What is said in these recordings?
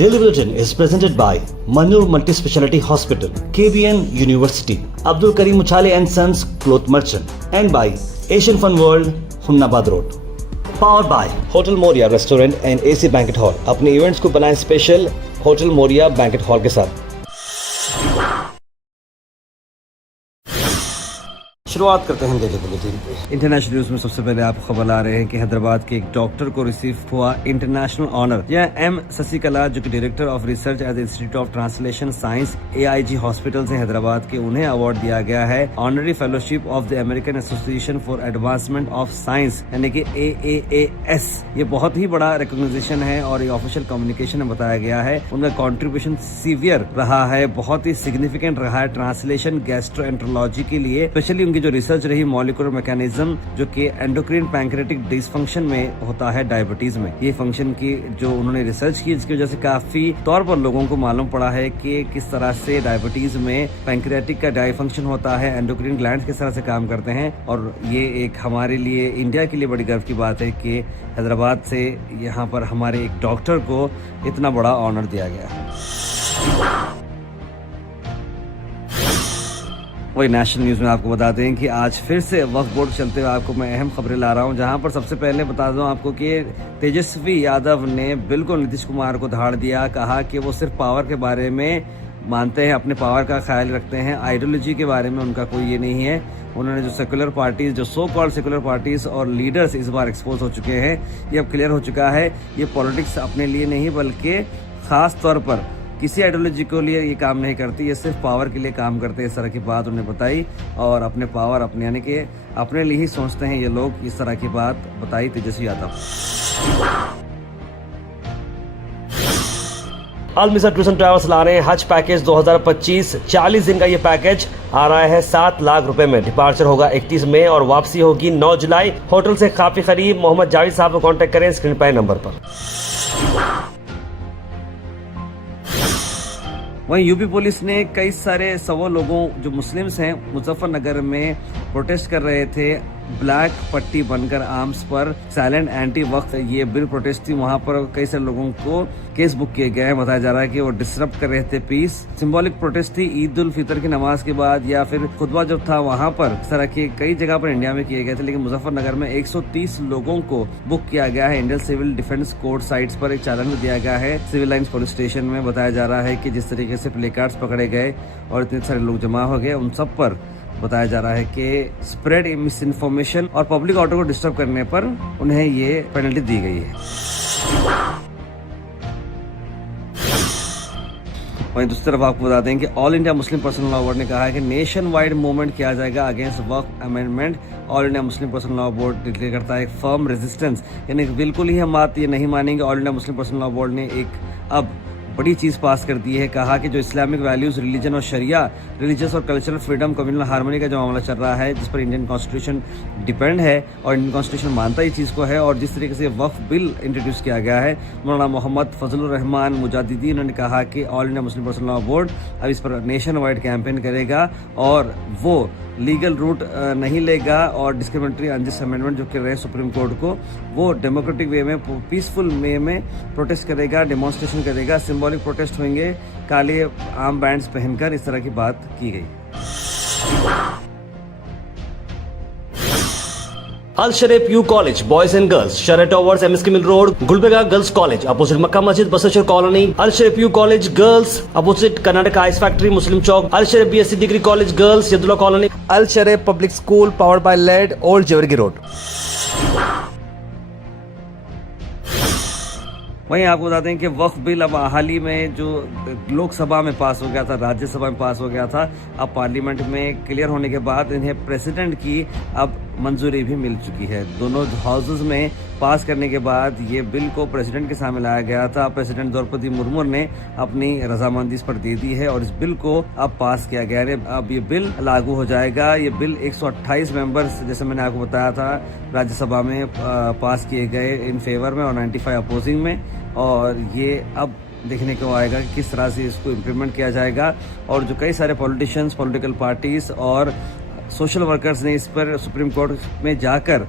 Daily Bulletin is presented by Manur Multi-Speciality Hospital, KBN University, Abdul Karim Uchale and Sons Cloth Merchant, and by Asian Fun World, Hunnabad Road. Powered by Hotel Moria Restaurant and AC Banquet Hall. अपने events को बनाएं special hotel Moriya banquet hall के साथ। शुरुआत करते हैं daily bulletin पे। International news में सबसे पहले आपको खबर आ रहे हैं कि हैदराबाद के एक डॉक्टर को रिसीव हुआ इंटरनेशनल ऑनर। यह एम शशिकला जो कि director of research eight institute of translation science AIG hospital से हैदराबाद के, उन्हें अवार्ड दिया गया है honorary fellowship of the American association for advancement of science यानी कि AAAS। ये बहुत ही बड़ा रिकॉग्निशन है और ये ऑफिशियल कम्युनिकेशन में बताया गया है। उनका कॉन्ट्रीब्यूशन सीवियर रहा है, बहुत ही सिग्निफिकेंट रहा है ट्रांसलेशन गैस्ट्रोएंटरोलॉजी के लिए, स्पेशली उनकी जो रिसर्च रही मॉलिक्यूलर मैकेनिज्म जो कि एंडोक्राइन पैंक्रेटिक डिसफंक्शन में होता है डायबिटीज में। ये फंक्शन की जो उन्होंने रिसर्च की, जिसकी वजह से काफी तौर पर लोगों को मालूम पड़ा है कि किस तरह से डायबिटीज में पैंक्रेटिक का डायफंक्शन होता है, एंडोक्राइन ग्लैंड किस तरह से काम करते हैं। और ये एक हमारे लिए, इंडिया के लिए बड़ी गर्व की बात है कि हैदराबाद से यहाँ पर हमारे एक डॉक्टर को इतना बड़ा ऑनर दिया गया। वही नेशनल न्यूज में आपको बताते हैं कि आज फिर से वक्फ बोर्ड चलते हुए आपको मैं अहम खबरें ला रहा हूं, जहां पर सबसे पहले बता दूं आपको कि तेजस्वी यादव ने बिल्कुल नीतीश कुमार को धाड़ दिया, कहा कि वो सिर्फ पावर के बारे में मानते हैं, अपने पावर का ख्याल रखते हैं, आइडियोलॉजी के बारे में उनका कोई ये नहीं है। उन्होंने जो सेकुलर पार्टीज, जो सो कॉल्ड सेकुलर पार्टीज और लीडर्स इस बार एक्सपोज हो चुके हैं, ये अब क्लियर हो चुका है। ये पॉलिटिक्स अपने लिए नहीं बल्कि खास तौर पर किसी आइडियोलॉजी के लिए ये काम नहीं करती, ये सिर्फ पावर के लिए काम करते हैं। इस तरह की बात उन्होंने बताई और अपने पावर अपने यानी कि अपने लिए ही सोचते हैं ये लोग, इस तरह की बात बताई तेजस्वी यादव। अल मिसर टूर्स एंड ट्रैवल्स ला रहे हैं हज पैकेज 2025। 40 दिन का ये पैकेज आ रहा है 7 लाख रुपए में। डिपार्चर होगा 31 मई और वापसी होगी 9 जुलाई। होटल से काफी करीब। मोहम्मद जावेद साहब को कांटेक्ट करें स्क्रीन पर नंबर पर। वहीं यूपी पुलिस ने कई सारे 100 लोगों जो मुस्लिम्स हैं मुजफ्फरनगर में प्रोटेस्ट कर रहे थे ब्लैक पट्टी बनकर आर्म्स पर साइलेंट एंटी वक्त ये बिल प्रोटेस्ट थी, वहां पर कई सारे लोगों को केस बुक किए गए हैं। बताया जा रहा है कि वो डिसरप्ट कर रहे थे पीस। सिंबॉलिक प्रोटेस्ट थी ईद उल फितर की नमाज के बाद या फिर खुतबा जो था वहां पर, इस तरह के कई जगह पर इंडिया में किए गए थे। लेकिन मुजफ्फरनगर में 130 लोगों को बुक किया गया है। Indian civil defence code sites पर एक चालान भी दिया गया है सिविल लाइन्स पुलिस स्टेशन में। बताया जा रहा है कि जिस तरीके से प्ले कार्ड्स पकड़े गए और इतने सारे लोग जमा हो गए, उन सब पर बताया जा रहा है कि स्प्रेड मिस इन्फॉर्मेशन और पब्लिक ऑर्डर को डिस्टर्ब करने पर उन्हें ये पेनल्टी दी गई है। वहीं दूसरी तरफ आपको बता दें कि All India Muslim Personal Law Board ने कहा है कि नेशन वाइड मूवमेंट किया जाएगा against Waqf amendment. All India Muslim Personal Law Board declare करता है एक फर्म रेजिस्टेंस, यानी बिल्कुल ही हम बात ये नहीं मानेंगे। All India Muslim Personal Law Board ने एक अब बड़ी चीज पास कर दी है, कहा कि जो इस्लामिक वैल्यूज, रिलीजन और शरिया, रिलीजियस और कल्चरल फ्रीडम, कम्युनल हार्मनी का जो मामला चल रहा है, जिस पर इंडियन कॉन्स्टिट्यूशन डिपेंड है और इंडियन कॉन्स्टिट्यूशन मानता ही चीज को है, और जिस तरीके से वक्फ बिल इंट्रोड्यूस किया गया है, मौलाना मोहम्मद फजलुर रहमान मुजादिदी उन्होंने कहा कि All India Muslim Personal Law board अब इस पर नेशन वाइड कैंपेन करेगा और वो लीगल रूट नहीं लेगा और डिस्क्रिमिनेटरी अनजस्ट अमेंडमेंट जो कर रहे हैं सुप्रीम कोर्ट को, वो डेमोक्रेटिक वे में, पीसफुल वे में प्रोटेस्ट करेगा, डेमोन्स्ट्रेशन करेगा, सिंबॉलिक प्रोटेस्ट होंगे काले आर्म बैंड्स पहनकर, इस तरह की बात की गई। Al Sharif U college boys and girls, शरह towers, MSK mill road, Gulbarga girls college opposite Mecca Masjid, Basantar colony. Al Sharif U college girls opposite Karnataka ice factory, Muslim Chowk. Al Sharif BSc degree college girls, Yadulla colony. Al Sharif public school powered by lead, old Jewargi road. वहीं आपको बता दें कि वक्फ bill अब हाल ही में जो लोकसभा में पास हो गया था, राज्यसभा में पास हो गया था, अब पार्लियामेंट में क्लियर होने के बाद इन्हें प्रेसिडेंट की अब मंजूरी भी मिल चुकी है। दोनों हाउसेज में पास करने के बाद ये बिल को प्रेसिडेंट के सामने लाया गया था। प्रेसिडेंट द्रौपदी मुर्मू ने अपनी रजामंदी इस पर दे दी है और इस बिल को अब पास किया गया है। अब ये बिल लागू हो जाएगा। ये बिल 128 मेंबर्स, जैसे मैंने आपको बताया था, राज्यसभा में पास किए गए इन फेवर में और 95 अपोजिंग में, और ये अब देखने को आएगा कि किस तरह से इसको इम्प्लीमेंट किया जाएगा। और जो कई सारे पॉलिटिशियंस, पॉलिटिकल पार्टीज और सोशल वर्कर्स ने इस पर सुप्रीम कोर्ट में जाकर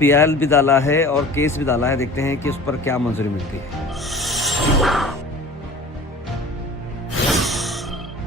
PL भी डाला है और केस भी डाला है। देखते हैं कि उस पर क्या मंजूरी मिलती है।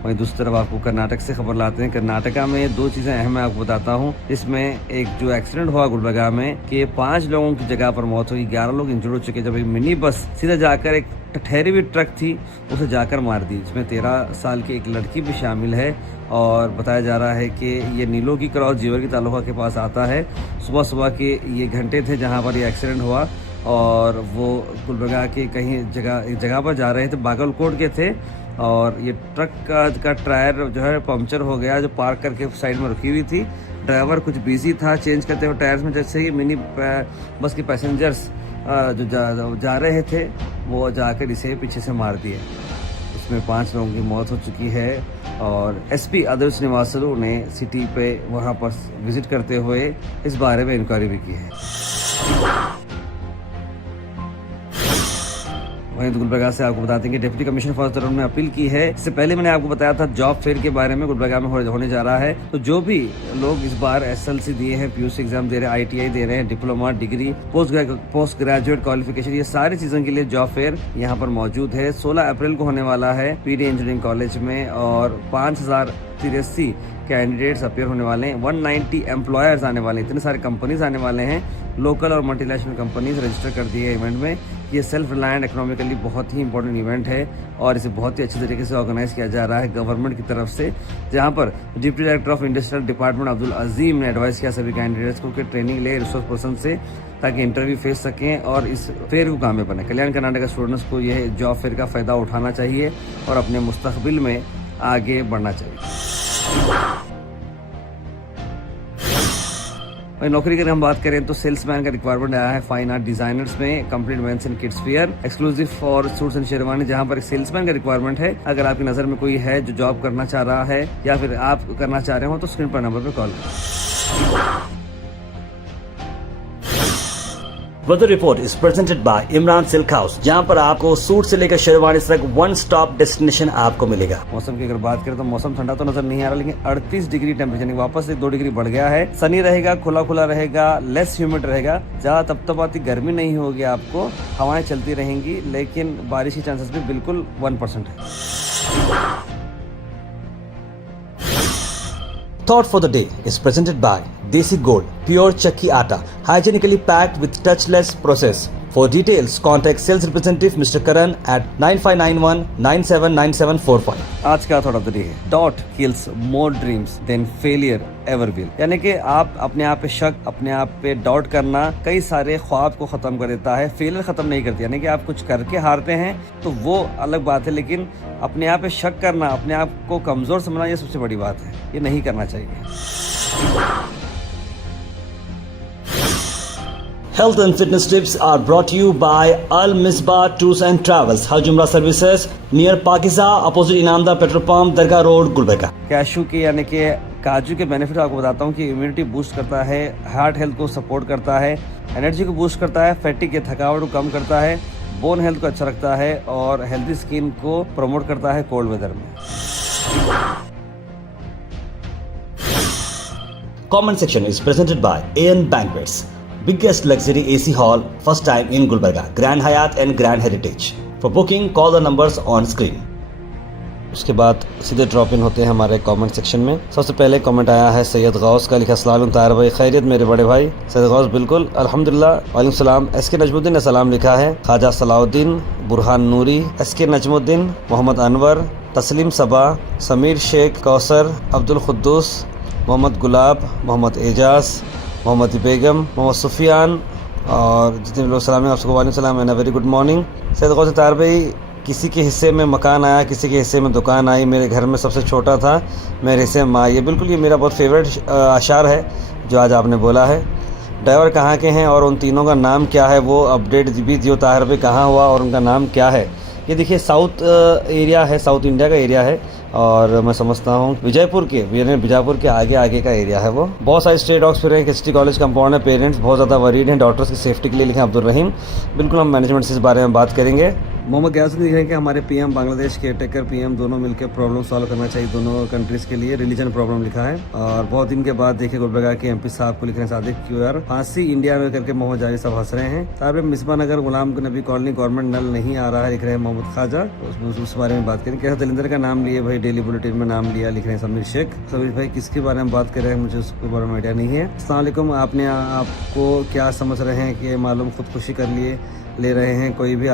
वहीं दूसरी तरफ आपको कर्नाटक से खबर लाते हैं। कर्नाटका में दो चीजें अहम मैं आपको बताता हूँ। इसमें एक जो एक्सीडेंट हुआ गुलबर्गा में कि 5 लोगों की जगह पर मौत हुई, 11 लोग इंजर्ड हो चुके, जब एक मिनी बस सीधा जाकर एक ठहरी हुई ट्रक थी उसे जाकर मार दी, जिसमें 13 साल की एक लड़की भी शामिल है। और बताया जा रहा है कि ये नीलो की क्रॉस जीवर की तालुका के पास आता है। सुबह सुबह के ये घंटे थे जहाँ पर ये एक्सीडेंट हुआ और वो गुलबर्गा के कहीं जगह पर जा रहे थे, बागलकोट के थे, और ये ट्रक का टायर जो है पंक्चर हो गया, जो पार्क करके साइड में रुकी हुई थी। ड्राइवर कुछ बिजी था चेंज करते हुए टायर्स में, जैसे ही मिनी बस के पैसेंजर्स जो जा रहे थे वो जाकर इसे पीछे से मार दिए। इसमें 5 लोगों की मौत हो चुकी है और एसपी आदर्श श्रीनिवासलू ने सिटी पे वहाँ पर विजिट करते हुए इस बारे में इंक्वायरी भी की है। वहीं गुलबर्गा से आपको बताते हैं कि डिप्टी कमिश्नर फॉर तरुण ने अपील की है। इससे पहले मैंने आपको बताया था जॉब फेयर के बारे में गुलबर्गा में होने जा रहा है। तो जो भी लोग इस बार एसएलसी दिए हैं, पीयूसी एग्जाम दे रहे हैं, आईटीआई दे रहे हैं, diploma, degree, post graduate qualification, ये सारी चीजों के लिए जॉब फेयर यहाँ पर मौजूद है। 16 अप्रैल को होने वाला है पीडी इंजीनियरिंग कॉलेज में और 5083 कैंडिडेट्स अपेयर होने वाले हैं। 190 एम्प्लॉयर्स आने वाले हैं, इतने सारे कंपनीज आने वाले हैं। लोकल और मल्टीनेशनल कंपनीज रजिस्टर कर दी है इवेंट में। ये सेल्फ रिलायंट इकोनॉमिकली बहुत ही इंपॉर्टेंट इवेंट है और इसे बहुत ही अच्छे तरीके से ऑर्गेनाइज किया जा रहा है गवर्नमेंट की तरफ से, जहां पर deputy director of industrial department Abdul Azeem ने एडवाइस किया सभी कैंडिडेट्स को कि ट्रेनिंग ले रिसोर्स पर्सन से, ताकि इंटरव्यू फेस सकें और इस फेयर को काम में बने। कल्याण कर्नाटक स्टूडेंट्स को यह जॉब फेयर का फायदा उठाना चाहिए और अपने मुस्तकबिल में आगे बढ़ना चाहिए। नौकरी की हम बात करें तो सेल्समैन का रिक्वायरमेंट आया है फाइन आर्ट डिजाइनर्स में complete mens and kids wear exclusive for suits and sherwani, जहां पर एक सेल्समैन का रिक्वायरमेंट है। अगर आपकी नजर में कोई है जो जॉब करना चाह रहा है या फिर आप करना चाह रहे हो तो स्क्रीन पर नंबर पर कॉल करें। Weather report is presented by Imran silk house, जहां पर आपको सूट से लेकर शेरवानी तक वन स्टॉप डेस्टिनेशन आपको मिलेगा। मौसम की अगर बात करें तो मौसम ठंडा तो नजर नहीं आ रहा, लेकिन 38 डिग्री टेम्परेचर वापस से 2 डिग्री बढ़ गया है। सनी रहेगा, खुला खुला रहेगा, लेस ह्यूमिड रहेगा। जहाँ तपतपाती गर्मी नहीं होगी, आपको हवाएं चलती रहेंगी, लेकिन बारिश की चांसेस भी बिल्कुल 1% है। Thought for the day is presented by Desi Gold, pure chakki atta, hygienically packed with touchless process. For details, contact sales representative Mr. Karan at 9591 979745. आज का थॉट ऑफ द डे है doubt kills more dreams than failure ever will, यानी कि आप अपने आप पे शक, अपने आप पे डाउट करना कई सारे ख्वाब को खत्म कर देता है, फेलियर खत्म नहीं करती। यानी कि आप कुछ करके हारते हैं तो वो अलग बात है, लेकिन अपने आप पे शक करना, अपने आप को कमजोर समझना, ये सबसे बड़ी बात है, ये नहीं करना चाहिए। Health and fitness tips are brought to you by Al Misbah Tours and Travels, Hajj Umrah Services near Pakiza, opposite Inamda Petrol Pump, Dargah Road, Gulbarga. Cashew के यानी कि काजू के बेनिफिट आपको बताता हूँ कि इम्यूनिटी बूस्ट करता है, हार्ट हेल्थ को सपोर्ट करता है, एनर्जी को बूस्ट करता है, फैटिक के थकावट को कम करता है, बोन हेल्थ को अच्छा रखता है और हेल्थी स्किन को प्रमोट करता है कोल्ड वेदर में। Comment section is presented by AN Banquets, biggest luxury AC hall, first time in Gulbarga, Grand Hyatt and Grand Heritage. For booking, call the numbers on screen. उसके बाद सीधे drop in होते हैं हमारे comment section में। सबसे पहले comment आया है सैयद गौस का, लिखा अस्सलाम ताहिर भाई, खैरियत मेरे बड़े भाई। सैयद गौस बिल्कुल अल्हम्दुलिल्लाह, वालेकुम सलाम। एसके नजमुद्दीन ने सलाम लिखा है, ख्वाजा सलाउद्दीन, बुरहान नूरी, एसके नजमुद्दीन, मोहम्मद अनवर, तस्लीम सबा, समीर शेख, कौसर, अब्दुल खुद्दूस, मोहम्मद गुलाब, मोहम्मद एजाज, मोहम्मद बेगम, मोहम्मद सुफियान और जितने लोग सलाम है आपको वालेकुम सलाम and a very good morning. Syed Gaus Tahir भाई, किसी के हिस्से में मकान आया, किसी के हिस्से में दुकान आई, मेरे घर में सबसे छोटा था, मेरे हिस्से में माँ। ये बिल्कुल ये मेरा बहुत फेवरेट अशार है जो आज आपने बोला है। ड्राइवर कहाँ के हैं और उन तीनों का नाम क्या है, वो अपडेट भी दियो ताहिर भाई, कहाँ हुआ और उनका नाम क्या है। ये देखिए साउथ एरिया है, साउथ इंडिया का एरिया है और मैं समझता हूँ बीजापुर के आगे का एरिया है वो। बहुत सारे स्ट्रे डॉग्स फिर हैं, KCT कॉलेज कंपाउंड है, पेरेंट्स बहुत ज़्यादा वरीड हैं डॉक्टर्स की सेफ्टी के लिए, लिखे अब्दुल रहीम। बिल्कुल हम मैनेजमेंट से इस बारे में बात करेंगे। मोहम्मद गयासुद्दीन लिख रहे हैं कि हमारे पीएम बांग्लादेश के टेकर पीएम दोनों मिलकर प्रॉब्लम सॉल्व करना चाहिए दोनों कंट्रीज के लिए। रिलीजन प्रॉब्लम लिखा है। और बहुत दिन के बाद देखिए गुलबर्गा के एमपी साहब को लिख रहे हैं सादिक क्यूआर फांसी इंडिया में करके मोहम्मद जावेद साहब हंस रहे हैं। तार मिसबा नगर गुलाम नबी कॉलोनी गवर्नमेंट नल नहीं आ रहा है लिख रहे हैं मोहम्मद खाजा। उस बारे में बात करें। कैसा दलिंदर का नाम लिए भाई डेली बुलेटिन में नाम लिया लिख रहे हैं समीर शेख। समीर भाई किसके बारे में बात कर रहे हैं मुझे उसके बारे में आइडिया नहीं है। अस्सलाम वालेकुम। आपने आपको क्या समझ रहे हैं कि मालूम खुदकुशी कर ले रहे हैं कोई भी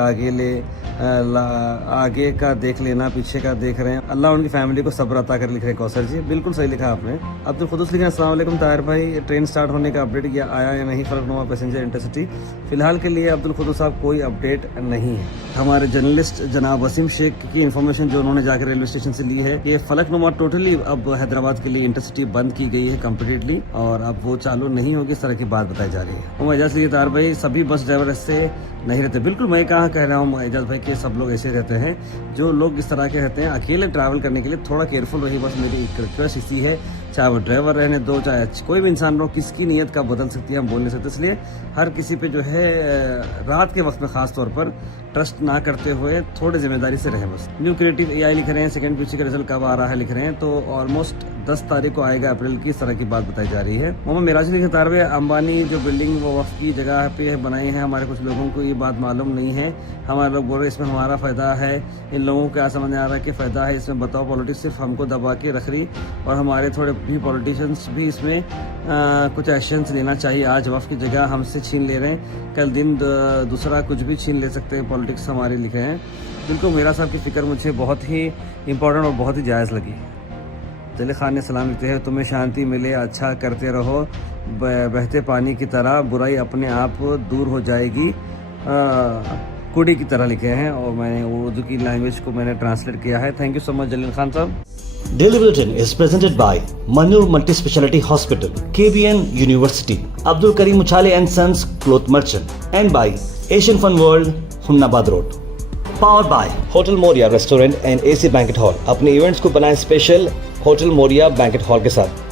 आगे का देख लेना पीछे का देख रहे हैं। अल्लाह उनकी फैमिली को सब्र अता कर लिख रहे हैं कौसर जी। बिल्कुल सही लिखा आपने। अब्दुल खुदूस लिख रहे हैं अस्सलाम वालेकुम ताहिर भाई ट्रेन स्टार्ट होने का अपडेट या आया या नहीं फलकनुमा पैसेंजर इंटरसिटी। फिलहाल के लिए अब्दुल खुदूस साहब कोई अपडेट नहीं है। हमारे जर्नलिस्ट जनाब वसीम शेख की इन्फॉर्मेशन जो उन्होंने जाकर रेलवे स्टेशन से ली है कि फलकनुमा टोटली अब हैदराबाद के लिए इंटरसिटी बंद की गई है कम्प्लीटली और अब वो चालू नहीं होगी। इस तरह की बात बताई जा रही है। एजाज लिखिए ताहिर भाई सभी बस ड्राइवर ऐसे नहीं रहते। बिल्कुल मैं कहाँ कह रहा हूँ एजाज भाई कि सब लोग ऐसे रहते हैं। जो लोग इस तरह के रहते हैं अकेले ट्रैवल करने के लिए थोड़ा केयरफुल रहिए। बस मेरी एक रिक्वेस्ट इसी है चाहे वो ड्राइवर रहने दो चाहे कोई भी इंसान रहो किसकी नीयत का बदल सकती है हम बोल नहीं सकते। इसलिए हर किसी पे जो है रात के वक्त में खास तौर पर ट्रस्ट ना करते हुए थोड़ी जिम्मेदारी से रहे। बस न्यू क्रिएटिव एआई लिख रहे हैं सेकंड पीसी का रिजल्ट कब आ रहा है लिख रहे हैं तो ऑलमोस्ट 10 तारीख को आएगा अप्रैल की। इस तरह की बात बताई जा रही है। मोहम्मद मिराज लिखे तारवे अंबानी जो बिल्डिंग वो वक्त की जगह पे बनाई है हमारे कुछ लोगों को ये बात मालूम नहीं है। हमारे लोग बोल रहे इसमें हमारा फ़ायदा है। इन लोगों को क्या समझ में आ रहा है कि फ़ायदा है इसमें। बताओ पॉलिटिक्स सिर्फ हमको दबा के रख रही और हमारे थोड़े भी पॉलिटिशियंस भी इसमें कुछ एक्शंस लेना चाहिए। आज वफ़ की जगह हमसे छीन ले रहे हैं कल दिन दूसरा कुछ भी छीन ले सकते हैं पॉलिटिक्स हमारे लिखे हैं। बिल्कुल मेरा साहब की फ़िक्र मुझे बहुत ही इंपॉर्टेंट और बहुत ही जायज़ लगी। जली खान ने सलाम लिखते हैं तुम्हें शांति मिले अच्छा करते रहो बहते पानी की तरह बुराई अपने आप दूर हो जाएगी कुड़ी की तरह लिखे हैं और मैंने उर्दू की लैंग्वेज को मैंने ट्रांसलेट किया है। थैंक यू सो मच जलील खान साहब। Daily Bulletin is presented by Manur Multi-Speciality Hospital, KBN University, Abdul Karim Uchale and Sons Cloth Merchant, and by Asian Fun World, Humnabad Road. Powered by Hotel Moria Restaurant and AC Banquet Hall. अपने events को बनाए special hotel Moriya banquet hall के साथ।